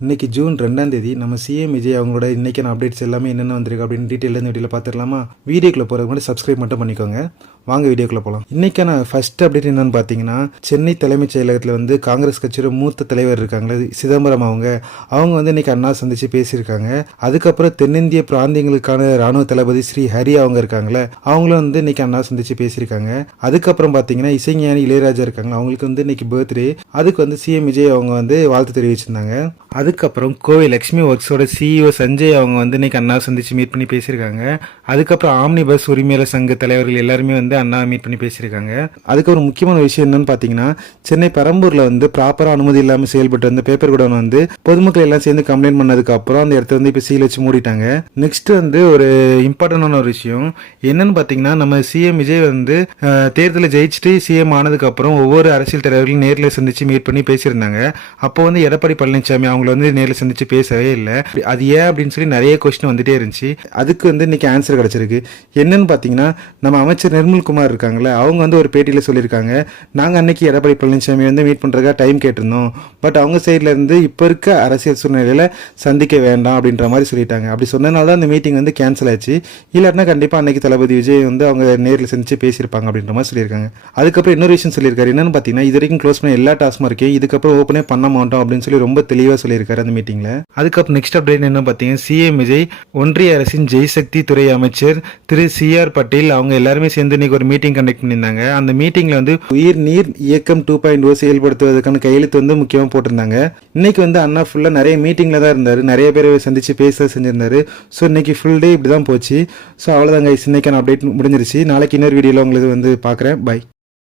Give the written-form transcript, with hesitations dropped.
இன்னைக்கு ஜூன் 2ஆம் தேதி நம்ம சிஎம் விஜய் அவங்களோட இன்னைக்கான அப்டேட்ஸ் எல்லாமே என்னென்ன வந்திருக்கு அப்படின்னு டீட்டெயில் இந்த வீடியோவில் பார்த்துடலாமா? வீடியோக்குள்ள போகிறதுக்கு முன்னாடி சப்ஸ்கிரைப் மட்டும் பண்ணிக்கோங்க. வாங்க வீடியோக்குள்ள போகலாம். இன்னைக்கான ஃபர்ஸ்ட் அப்டேட் என்னன்னு பார்த்தீங்கன்னா, சென்னை தலைமைச் செயலகத்தில் வந்து காங்கிரஸ் கட்சியோட மூத்த தலைவர் இருக்காங்களே சிதம்பரம் அவங்க வந்து இன்னைக்கு அண்ணா சந்திச்சு பேசியிருக்காங்க. அதுக்கப்புறம் தென்னிந்திய பிராந்தியங்களுக்கான ராணுவ தளபதி ஸ்ரீ ஹரி அவங்க இருக்காங்களே அவங்களும் வந்து இன்னைக்கு அண்ணா சந்திச்சு பேசியிருக்காங்க. அதுக்கப்புறம் பார்த்தீங்கன்னா இசைஞானி இளையராஜா இருக்காங்க, அவங்களுக்கு வந்து இன்னைக்கு பர்த்டே. அதுக்கு வந்து சிஎம் விஜய் அவங்க வந்து வாழ்த்து தெரிவிச்சிருந்தாங்க. அதுக்கப்புறம் கோவை லக்ஷ்மி ஒர்க்ஸோட சிஇஓ சஞ்சய் அவங்க வந்து இன்னைக்கு அண்ணா சந்திச்சு மீட் பண்ணி பேசியிருக்காங்க. அதுக்கப்புறம் ஆம்னி பஸ் உரிமையாளர் சங்க தலைவர்கள் எல்லாருமே வந்து அண்ணா மீட் பண்ணி பேசியிருக்காங்க. அதுக்கு ஒரு முக்கியமான விஷயம் என்னன்னு பார்த்தீங்கன்னா, சென்னை பெரம்பூர்ல வந்து ப்ராப்பரா அனுமதி இல்லாமல் செயல்பட்டு வந்த பேப்பர் குடோன் வந்து பொதுமக்கள் எல்லாம் சேர்ந்து கம்ப்ளைண்ட் பண்ணதுக்கு அப்புறம் அந்த இடத்த வந்து இப்போ சீல் வச்சு மூடிட்டாங்க. நெக்ஸ்ட் வந்து ஒரு இம்பார்ட்டன்டான ஒரு விஷயம் என்னன்னு பார்த்தீங்கன்னா, நம்ம சிஎம் விஜய் வந்து தேர்தலில் ஜெயிச்சுட்டு சிஎம் ஆனதுக்கு அப்புறம் ஒவ்வொரு அரசியல் தலைவர்களையும் நேரில் சந்திச்சு மீட் பண்ணி பேசியிருந்தாங்க. அப்போ வந்து எடப்பாடி பழனிசாமி அவங்களை வந்து நேரில் சந்திச்சு பேசவே இல்லை. அது ஏன் அப்படின்னு சொல்லி நிறைய கொஸ்டின் வந்துட்டே இருந்துச்சு. அதுக்கு வந்து இன்னைக்கு ஆன்சர் கிடைச்சிருக்கு. என்னன்னு பார்த்தீங்கன்னா, நம்ம அமைச்சர் நிர்மல்குமார் இருக்காங்களே அவங்க வந்து ஒரு பேட்டியில் சொல்லியிருக்காங்க, நாங்கள் அன்னைக்கு எடப்பாடி பழனிசாமி வந்து மீட் பண்ணுறதுக்காக டைம் கேட்டிருந்தோம். பட் அவங்க சைடில் இருந்து இப்போ இருக்க அரசியல் சூழ்நிலையில் சந்திக்க வேண்டாம் அப்படின்ற மாதிரி சொல்லிட்டாங்க. அப்படி சொன்னதுனால தான் அந்த மீட்டிங் வந்து கேன்சல் ஆச்சு. இல்லாட்டினா கண்டிப்பாக அன்னைக்கு தளபதி விஜய் வந்து அவங்க நேரில் சந்திச்சு பேசியிருப்பாங்க அப்படின்ற மாதிரி சொல்லியிருக்காங்க. அதுக்கப்புறம் இன்னொரு விஷயம் சொல்லியிருக்காரு. என்னன்னு பார்த்தீங்கன்னா, இது வரைக்கும் க்ளோஸ் பண்ண எல்லா டாஸ்க்கும் இருக்கே இதுக்கப்புறம் ஓப்பனே பண்ண மாட்டோம் அப்படின்னு சொல்லி ரொம்ப தெளிவாக சொல்லியிருக்காரு அந்த மீட்டிங்ல. அதுக்கப்புறம் நெக்ஸ்ட் அப்டேட் என்ன பார்த்தீங்கன்னா, சிஎம் விஜய் ஒன்றிய அரசின் ஜெய்சக்தி துறை அமைச்சர் திரு CR பட்டேல் அவங்க எல்லாருமே சேர்ந்து இன்னைக்கு ஒரு மீட்டிங் கண்டக்ட் பண்ணியிருந்தாங்க. அந்த மீட்டிங்ல வந்து உயிர் நீர் இயக்கம் 2.0 செயல்படுத்துவதற்கான கையெழுத்து வந்து முக்கியமாக போட்டிருந்தாங்க. இன்னைக்கு வந்து அண்ணா ஃபுல்லா நிறைய மீட்டிங்ல தான் இருந்தாரு, நிறைய பேரை சந்திச்சு பேச செஞ்சிருந்தாரு. ஸோ இன்னைக்கு ஃபுல் டே இப்படி தான் போச்சு. ஸோ அவ்வளோதாங்க, இன்னைக்கான அப்டேட் முடிஞ்சிருச்சு. நாளைக்கு இன்னொரு வீடியோவில் உங்களுக்கு வந்து பார்க்குறேன். பை.